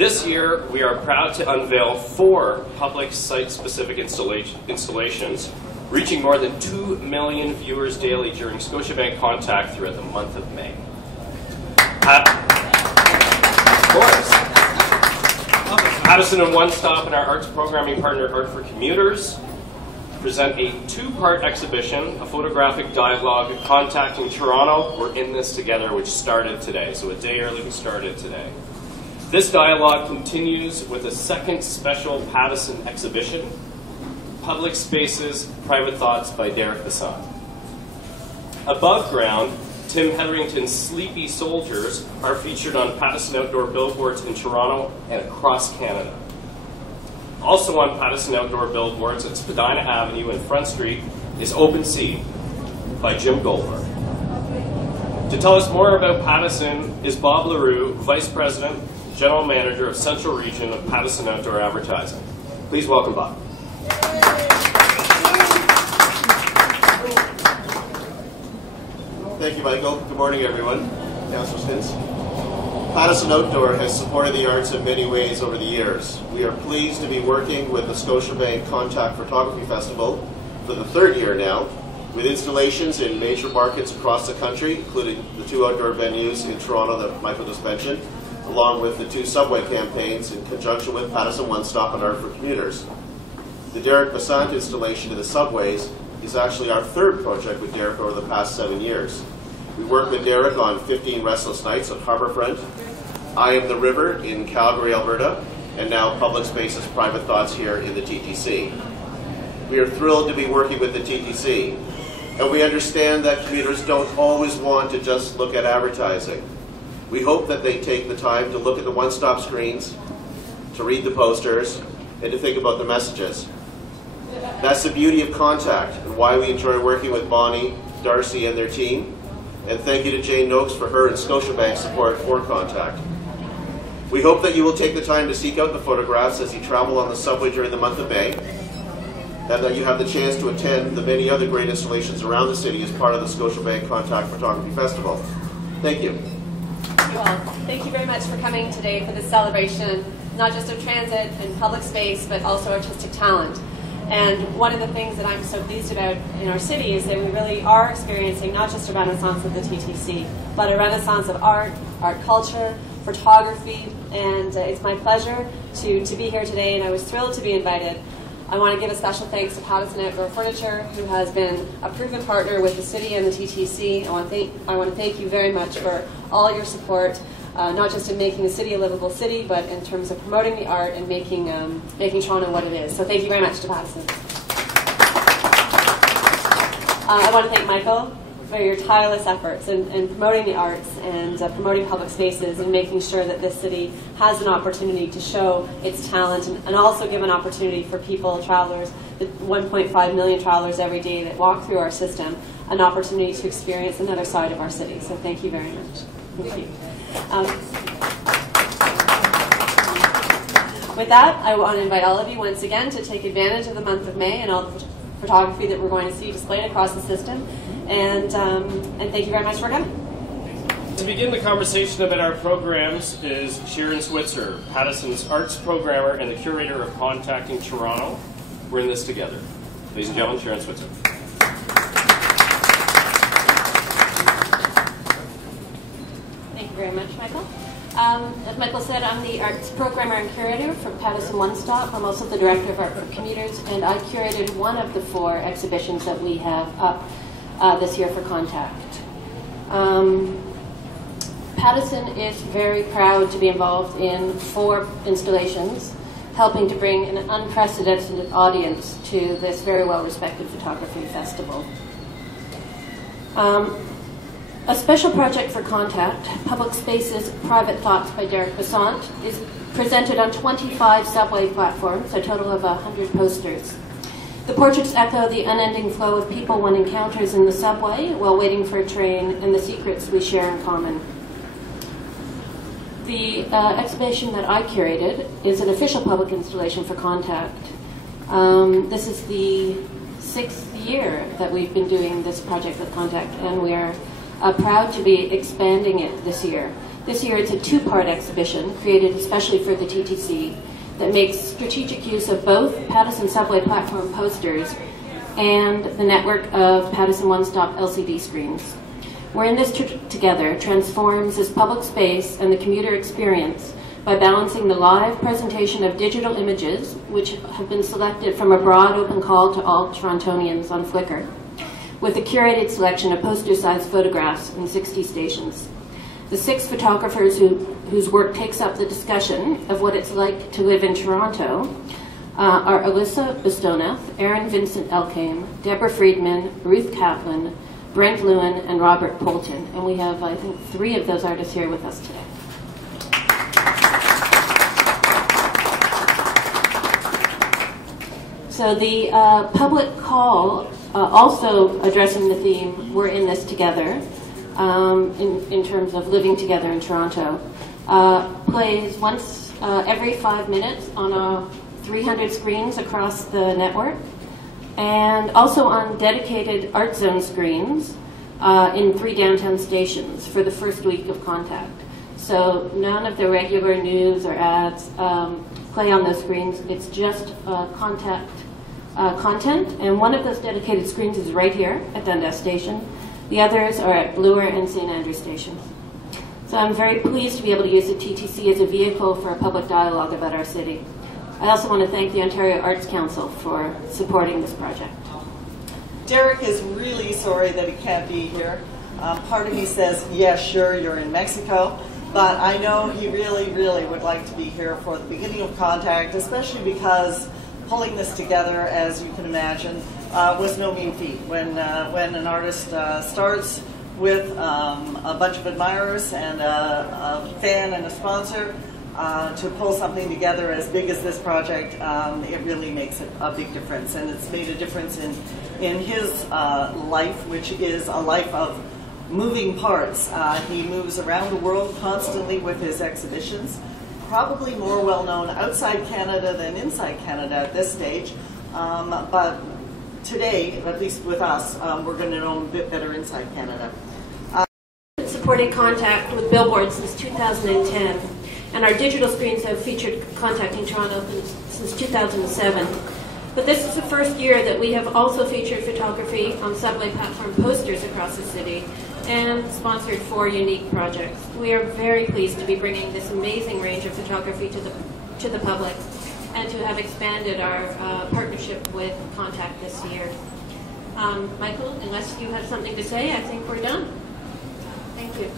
This year, we are proud to unveil 4 public site-specific installations, reaching more than 2 million viewers daily during Scotiabank Contact throughout the month of May. Of course. Pattison and One Stop and our arts programming partner, Art for Commuters, present a 2-part exhibition, a photographic dialogue, Contacting Toronto. We're in this together, which started today. So a day early, we started today. This dialogue continues with a second special Pattison exhibition, Public Spaces, Private Thoughts by Derek Basant. Above ground, Tim Hetherington's Sleepy Soldiers are featured on Pattison outdoor billboards in Toronto and across Canada. Also on Pattison outdoor billboards at Spadina Avenue and Front Street is Open Sea by Jim Goldberg. To tell us more about Pattison is Bob LaRue, Vice President, General Manager of Central Region of Pattison Outdoor Advertising. Please welcome Bob. Thank you, Michael. Good morning, everyone. Councillor Spence. Pattison Outdoor has supported the arts in many ways over the years. We are pleased to be working with the Scotiabank Contact Photography Festival for the 3rd year now, with installations in major markets across the country, including the 2 outdoor venues in Toronto that Michael just mentioned, along with the 2 subway campaigns in conjunction with Pattison One Stop and Art for Commuters. The Derek Basant installation in the subways is actually our 3rd project with Derek over the past 7 years. We worked with Derek on 15 Restless Nights at Harbourfront, I Am the River in Calgary, Alberta, and now Public Spaces, Private Thoughts here in the TTC. We are thrilled to be working with the TTC, and we understand that commuters don't always want to just look at advertising. We hope that they take the time to look at the one-stop screens, to read the posters, and to think about the messages. That's the beauty of Contact and why we enjoy working with Bonnie, Darcy, and their team. And thank you to Jane Noakes for her and Scotiabank's support for Contact. We hope that you will take the time to seek out the photographs as you travel on the subway during the month of May, and that you have the chance to attend the many other great installations around the city as part of the Scotiabank Contact Photography Festival. Thank you. Thank you all. Thank you very much for coming today for this celebration, not just of transit and public space, but also artistic talent. And one of the things that I'm so pleased about in our city is that we really are experiencing not just a renaissance of the TTC, but a renaissance of art, art culture, photography, and it's my pleasure to be here today, and I was thrilled to be invited. I want to give a special thanks to Pattison Outdoor Furniture, who has been a proven partner with the city and the TTC. I want to thank you very much for all your support, not just in making the city a livable city, but in terms of promoting the art and making Toronto what it is. So thank you very much to Pattison. I want to thank Michael for your tireless efforts in promoting the arts and promoting public spaces and making sure that this city has an opportunity to show its talent and also give an opportunity for people, travelers, the 1.5 million travelers every day that walk through our system, an opportunity to experience another side of our city. So thank you very much. Thank you. With that, I want to invite all of you once again to take advantage of the month of May and all the photography that we're going to see displayed across the system. And thank you very much for coming. To begin the conversation about our programs is Sharon Switzer, Pattison's arts programmer and the curator of Contacting Toronto. We're in this together. Ladies and gentlemen, Sharon Switzer. Thank you very much, Michael. As Michael said, I'm the arts programmer and curator for Pattison One Stop. I'm also the director of Art for Commuters, and I curated one of the 4 exhibitions that we have up this year for Contact. Pattison is very proud to be involved in 4 installations, helping to bring an unprecedented audience to this very well-respected photography festival. A special project for Contact, Public Spaces, Private Thoughts by Derek Basant, is presented on 25 subway platforms, a total of 100 posters. The portraits echo the unending flow of people one encounters in the subway while waiting for a train and the secrets we share in common. The exhibition that I curated is an official public installation for Contact. This is the 6th year that we've been doing this project with Contact, and we are proud to be expanding it this year. This year it's a two-part exhibition created especially for the TTC that makes strategic use of both Pattison subway platform posters and the network of Pattison one-stop LCD screens. We're in this together transforms this public space and the commuter experience by balancing the live presentation of digital images, which have been selected from a broad open call to all Torontonians on Flickr, with a curated selection of poster-sized photographs in 60 stations. The 6 photographers whose work takes up the discussion of what it's like to live in Toronto are Alyssa Bistoneth, Aaron Vincent Elkame, Deborah Friedman, Ruth Kaplan, Brent Lewin, and Robert Polton. And we have, I think, 3 of those artists here with us today. So the public call, also addressing the theme, we're in this together, in terms of living together in Toronto, plays once every 5 minutes on 300 screens across the network, and also on dedicated art zone screens in 3 downtown stations for the first week of Contact. So none of the regular news or ads play on those screens. It's just Contact content, and one of those dedicated screens is right here at Dundas Station. The others are at Bloor and St. Andrews stations. So I'm very pleased to be able to use the TTC as a vehicle for a public dialogue about our city. I also want to thank the Ontario Arts Council for supporting this project. Derek is really sorry that he can't be here. Part of me says, yeah, sure, you're in Mexico, but I know he really, really would like to be here for the beginning of Contact, especially because pulling this together, as you can imagine, was no mean feat. When an artist starts with a bunch of admirers and a fan and a sponsor, to pull something together as big as this project, it really makes a big difference. And it's made a difference in his life, which is a life of moving parts. He moves around the world constantly with his exhibitions, probably more well known outside Canada than inside Canada at this stage. But today, at least with us, we're going to know him a bit better inside Canada. Supporting Contact with billboards since 2010, and our digital screens have featured Contacting Toronto since 2007. But this is the first year that we have also featured photography on subway platform posters across the city and sponsored 4 unique projects. We are very pleased to be bringing this amazing range of photography to the public and to have expanded our partnership with Contact this year. Michael, unless you have something to say, I think we're done. Thank you.